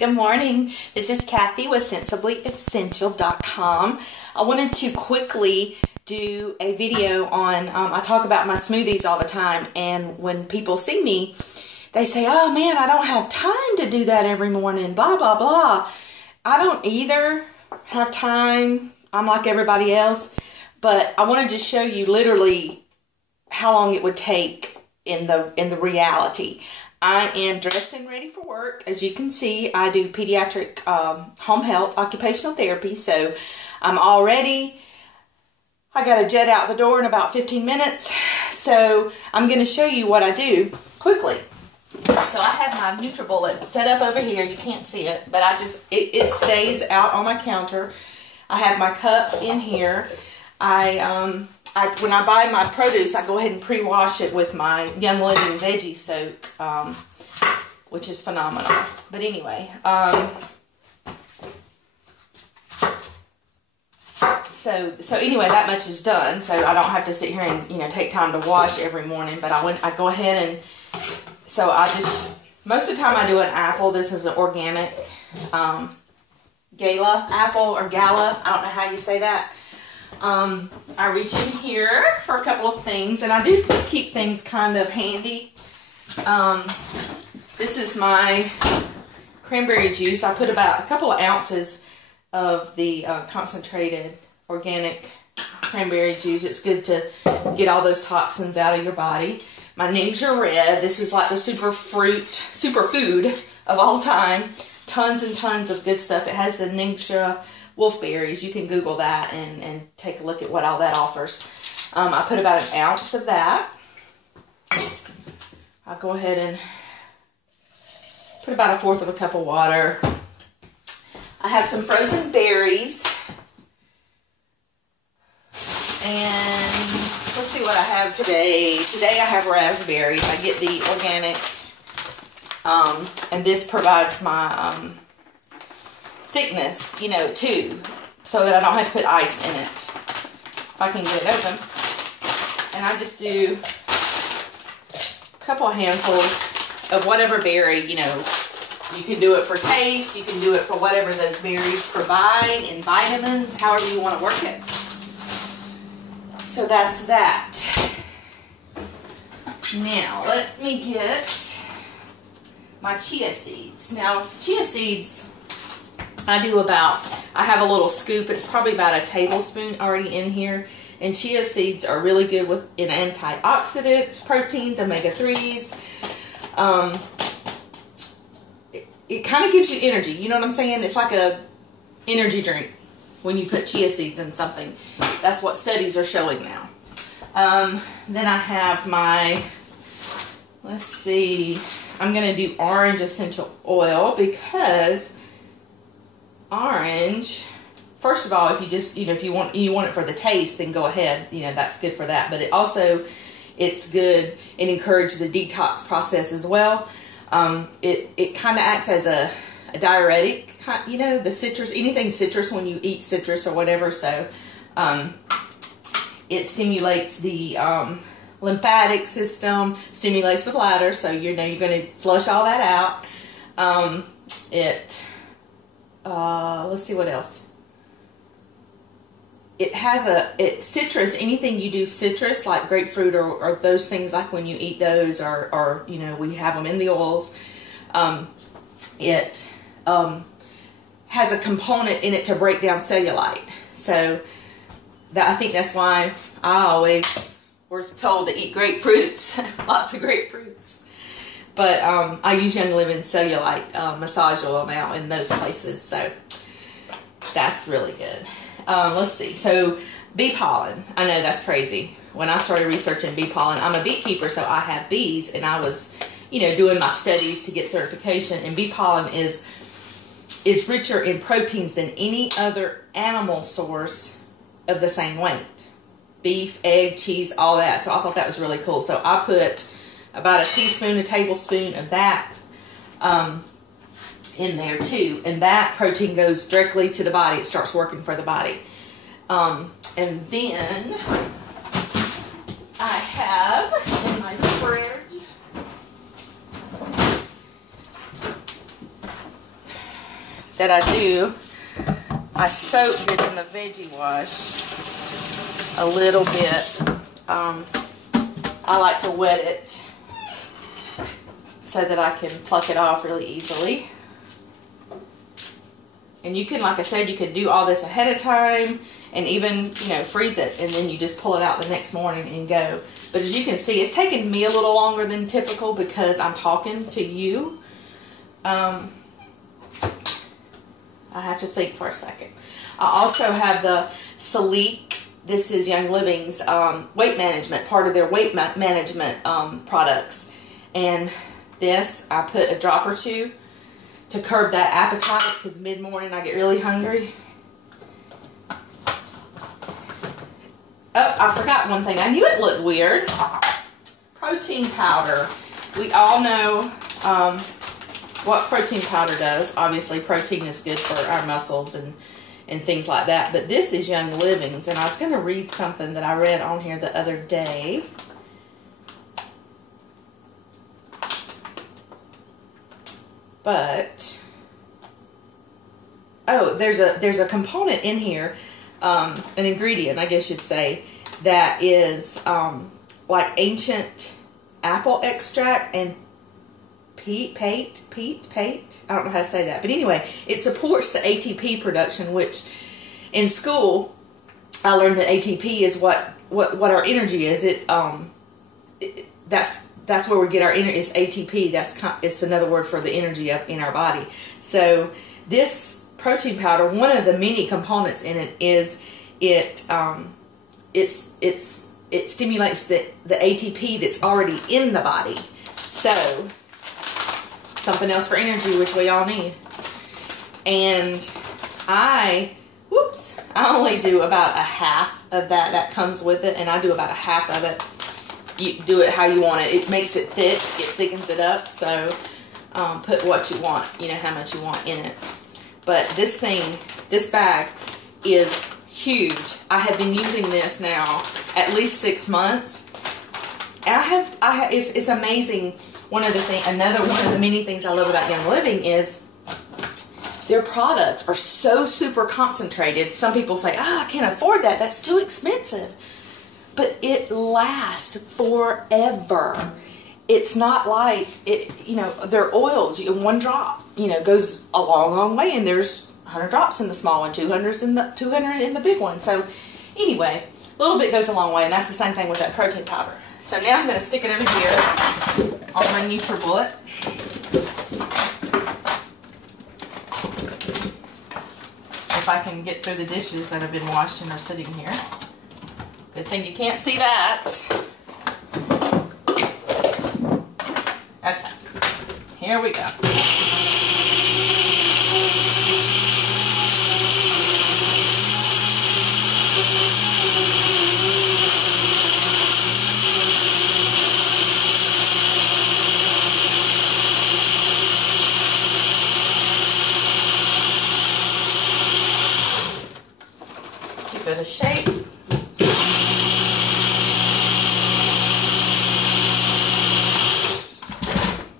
Good morning. This is Kathy with SensiblyEssential.com. I wanted to quickly do a video on, I talk about my smoothies all the time, and when people see me, they say, oh man, I don't have time to do that every morning, blah, blah, blah. I don't either have time. I'm like everybody else, but I wanted to show you literally how long it would take in the reality. I am dressed and ready for work. As you can see, I do pediatric home health, occupational therapy. So I'm all ready. I got to jet out the door in about 15 minutes. So I'm going to show you what I do quickly. So I have my NutriBullet set up over here. You can't see it, but it stays out on my counter. I have my cup in here. When I buy my produce, I go ahead and pre-wash it with my Young Living Veggie Soak, which is phenomenal. But anyway, so anyway, that much is done. So I don't have to sit here and take time to wash every morning. But I go ahead and most of the time I do an apple. This is an organic Gala apple or Gala. I don't know how you say that. I reach in here for a couple of things, and I do keep things kind of handy. This is my cranberry juice. I put about a couple of ounces of the concentrated organic cranberry juice. It's good to get all those toxins out of your body. My Ninja Red. This is like the superfood of all time. Tons and tons of good stuff. It has the Ninja wolfberries. You can Google that and take a look at what all that offers. I put about an ounce of that. I'll go ahead and put about 1/4 of a cup of water. I have some frozen berries. And let's see what I have today. Today I have raspberries. I get the organic. And this provides my thickness, too, so that I don't have to put ice in it. If I can get it open. And I just do a couple of handfuls of whatever berry, you can do it for taste, you can do it for whatever those berries provide in vitamins, however you want to work it. So that's that. Now, let me get my chia seeds. Now, chia seeds, I have a little scoop. It's probably about a tablespoon already in here. And chia seeds are really good in antioxidants, proteins, omega-3s. It kind of gives you energy. You know what I'm saying? It's like a energy drink when you put chia seeds in something. That's what studies are showing now. Then I have my, let's see, I'm going to do orange essential oil because orange, first of all, if you just, if you want it for the taste, then go ahead, that's good for that. But it's good and encourages the detox process as well. It kind of acts as a diuretic, the citrus, anything citrus when you eat citrus or whatever. So, it stimulates the lymphatic system, stimulates the bladder. So, you're going to flush all that out. Let's see what else. It has citrus, anything you do citrus, like grapefruit or those things, like when you eat those or we have them in the oils. It has a component in it to break down cellulite. So I think that's why I always was told to eat grapefruits, lots of grapefruits. But I use Young Living cellulite massage oil now in those places, so that's really good. Let's see. So bee pollen. I know that's crazy. When I started researching bee pollen, I'm a beekeeper, so I have bees, and I was, doing my studies to get certification. And bee pollen is richer in proteins than any other animal source of the same weight. Beef, egg, cheese, all that. So I thought that was really cool. So I put about a tablespoon of that in there too, and that protein goes directly to the body. It starts working for the body. And then I have in my fridge that I do, I soaked it in the veggie wash a little bit. I like to wet it so that I can pluck it off really easily. And you can, like I said, you can do all this ahead of time and even, you know, freeze it, and then you just pull it out the next morning and go. But as you can see, it's taken me a little longer than typical because I'm talking to you. I have to think for a second. I also have the Sleek. This is Young Living's weight management, part of their weight management products. And this, I put a drop or two to curb that appetite because mid-morning I get really hungry. Oh, I forgot one thing. I knew it looked weird. Protein powder. We all know what protein powder does. Obviously, protein is good for our muscles and things like that. But this is Young Living's, and I was going to read something that I read on here the other day. But oh, there's a component in here, an ingredient, I guess you'd say, that is like ancient apple extract and pate. I don't know how to say that, but anyway, it supports the ATP production, which in school I learned that ATP is what our energy is. That's where we get our energy. Is ATP. It's another word for the energy in our body. So this protein powder, one of the many components in it is it stimulates the ATP that's already in the body. So something else for energy, which we all need. And I only do about a half of that comes with it, and I do about a half of it. You do it how you want it. It makes it thick. It thickens it up. So put what you want. You know how much you want in it. But this bag is huge. I have been using this now at least 6 months. And it's amazing. Another one of the many things I love about Young Living is their products are so super concentrated. Some people say, I can't afford that. That's too expensive. But it lasts forever. It's not like their oils. One drop, goes a long, long way. And there's 100 drops in the small one, 200 in the big one. So anyway, a little bit goes a long way, and that's the same thing with that protein powder. So now I'm going to stick it over here on my NutriBullet. If I can get through the dishes that have been washed and are sitting here. Good thing you can't see that. Okay, here we go. Give it a shake.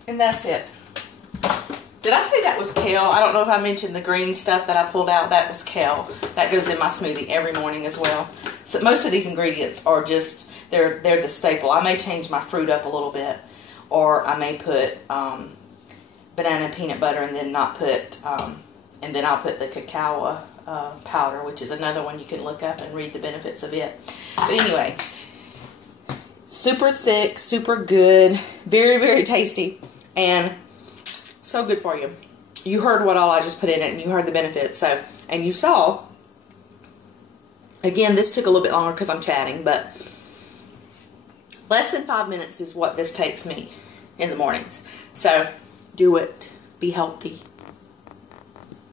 And that's it. Did I say that was kale? I don't know if I mentioned the green stuff that I pulled out. That was kale. That goes in my smoothie every morning as well. So most of these ingredients are just, they're the staple. I may change my fruit up a little bit. Or I may put banana and peanut butter and then not put, and then I'll put the cacao powder, which is another one you can look up and read the benefits of it. But anyway, super thick, super good, very, very tasty. And so good for you. You heard what all I just put in it, and you heard the benefits. So, and you saw, again, this took a little bit longer because I'm chatting, but less than 5 minutes is what this takes me in the mornings. So, do it. Be healthy.